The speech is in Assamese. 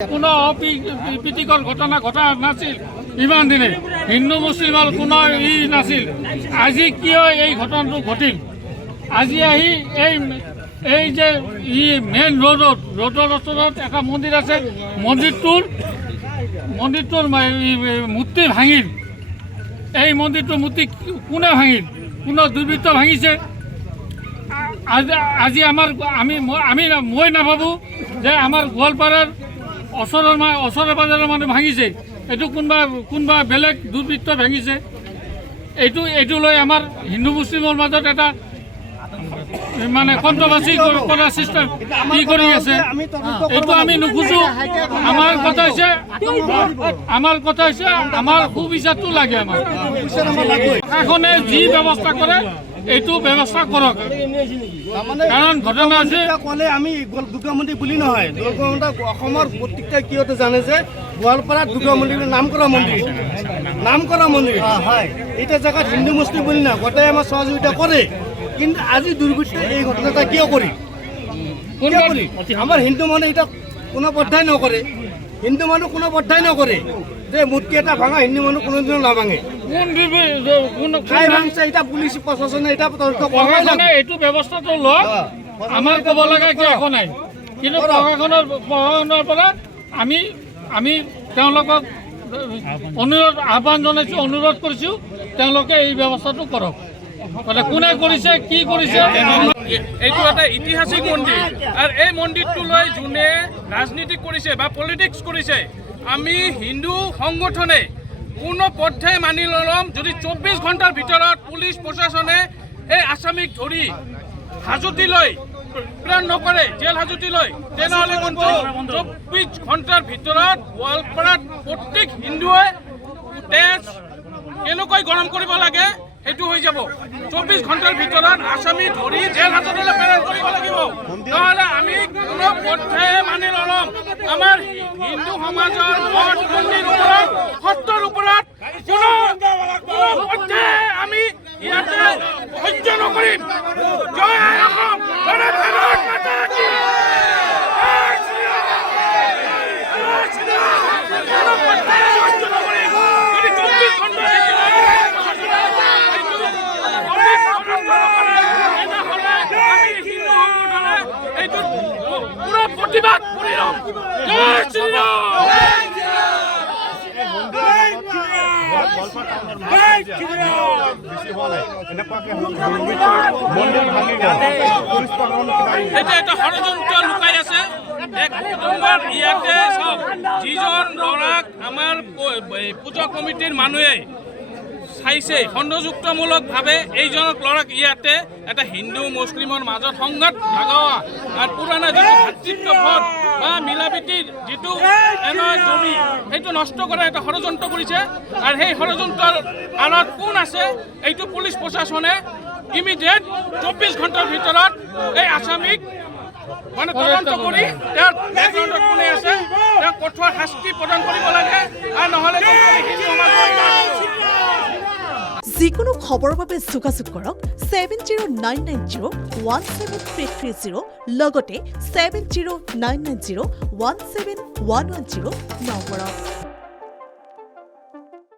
কোনো অপ্ৰীতিকৰ ঘটনা ঘটা নাছিল ইমান দিনে হিন্দু মুছলিমৰ কোনো নাছিল আজি কিয় এই ঘটনাটো ঘটিল আজি আহি এই যে মেইন ৰোডৰ ওচৰত এটা মন্দিৰ আছে মন্দিৰটোৰ মূৰ্তি ভাঙিল এই মন্দিৰটোৰ মূৰ্তি কোনে ভাঙিল কোনো দুৰ্বৃত্ত ভাঙিছে আজি মই নাভাবোঁ যে আমাৰ গোৱালপাৰাৰ ওচৰে পাজৰে মানুহ ভাঙিছে এইটো কোনোবা বেলেগ দুৰ্বৃত্ত ভাঙিছে এইটো লৈ আমাৰ হিন্দু মুছলিমৰ মাজত এটা মানে কণ্ট্ৰভাৰ্চি কৰাৰ চিষ্টেম কি কৰি আছে এইটো আমি নুখুজো আমাৰ কথা হৈছে আমাৰ সুবিচাৰটো লাগে আমাৰ প্ৰশাসনে যি ব্যৱস্থা কৰে এইটো ব্যৱস্থা কৰক কাৰণ ঘটনা আছে ক'লে আমি দুৰ্গা মন্দিৰ বুলি নহয় অসমৰ প্ৰত্যেকটা কিয়তে জানে যে গোৱালপাৰাত দুৰ্গা মন্দিৰ নাম কৰা মন্দিৰ হয় এটা জেগাত হিন্দু মুছলিম বুলি নহয় গোটেই আমাৰ সহযোগিতা কৰে কিন্তু আজি দুৰ্বৃত্ত এই ঘটনাটা কিয় কৰি আমাৰ হিন্দু মানুহ এটা কোনো বদ্ধাই নকৰে যে মূৰ্তি এটা ভাঙা হিন্দু মানুহ কোনোদিনও নাভাঙে এটা পুলিচ প্ৰশাসনে এইটো ব্যৱস্থাটো লওক আমাৰ ক'ব লগা একো নাই কিন্তু প্ৰশাসনৰ পৰা আমি তেওঁলোকক আহ্বান জনাইছোঁ অনুৰোধ কৰিছোঁ তেওঁলোকে এই ব্যৱস্থাটো কৰক কোনে কৰিছে কি কৰিছে এইটো এটা ঐতিহাসিক মন্দিৰ আৰু এই মন্দিৰটো লৈ যোনে ৰাজনীতি কৰিছে বা পলিটিক্স কৰিছে আমি হিন্দু সংগঠনে কোনো পথে মানি নল'ম যদি 24 ঘণ্টাৰ ভিতৰত পুলিচ প্ৰশাসনে এই আসামিক ধৰি হাজোতিলৈ প্ৰেৰণ নকৰে জেল হাজোতিলৈ তেনেহ'লে কিন্তু 24 ঘণ্টাৰ ভিতৰত গোৱালপাৰাত প্ৰত্যেক হিন্দুৱে তেজ কেনেকৈ গৰম কৰিব লাগে এইটো হৈ যাব 24 ঘণ্টাৰ ভিতৰত আসামি ধৰি জেল হাজতলৈ প্ৰেৰণ কৰিব লাগিব নহ'লে আমি কোনো পথে মানি নল'ম আমাৰ হিন্দু সমাজৰ মঠ মন্দিৰ ওপৰত সত্ৰৰ ওপৰত কোনো পথে আমি ইয়াতে সহ্য নকৰিম জয় অসম ভাৰত মাতা কি প্ৰতিবাদ কৰি ল'ম জয় শ্ৰীৰাম এটা ষড়যন্ত্ৰ লুকাই আছে এক কুটুম্বৰ ইয়াতে চাওক যিজন ল'ৰাক আমাৰ পূজা কমিটিৰ মানুহে চাইছে ষড়যন্ত্ৰমূলকভাৱে এইজনক ল'ৰাক ইয়াতে এটা হিন্দু মুছলিমৰ মাজত সংঘাত ভাগোৱা আৰু পুৰণা যিটো ভাতৃত্ববোধ বা মিলাপ্ৰীতিৰ যিটো জমি সেইটো নষ্ট কৰা এটা ষড়যন্ত্ৰ কৰিছে আৰু সেই ষড়যন্ত্ৰৰ আঁৰত কোন আছে এইটো পুলিচ প্ৰশাসনে ইমিডিয়েট 24 ঘণ্টাৰ ভিতৰত এই আসামিক মানে তদন্ত কৰি তেওঁৰ বেকগ্ৰাউণ্ডত কোনে আছে তেওঁক কঠোৰ শাস্তি প্ৰদান কৰিব লাগে আৰু নহ'লে যিকোনো খবৰৰ বাবে যোগাযোগ কৰক 7099017330 লগতে 7099017110 নম্বৰত।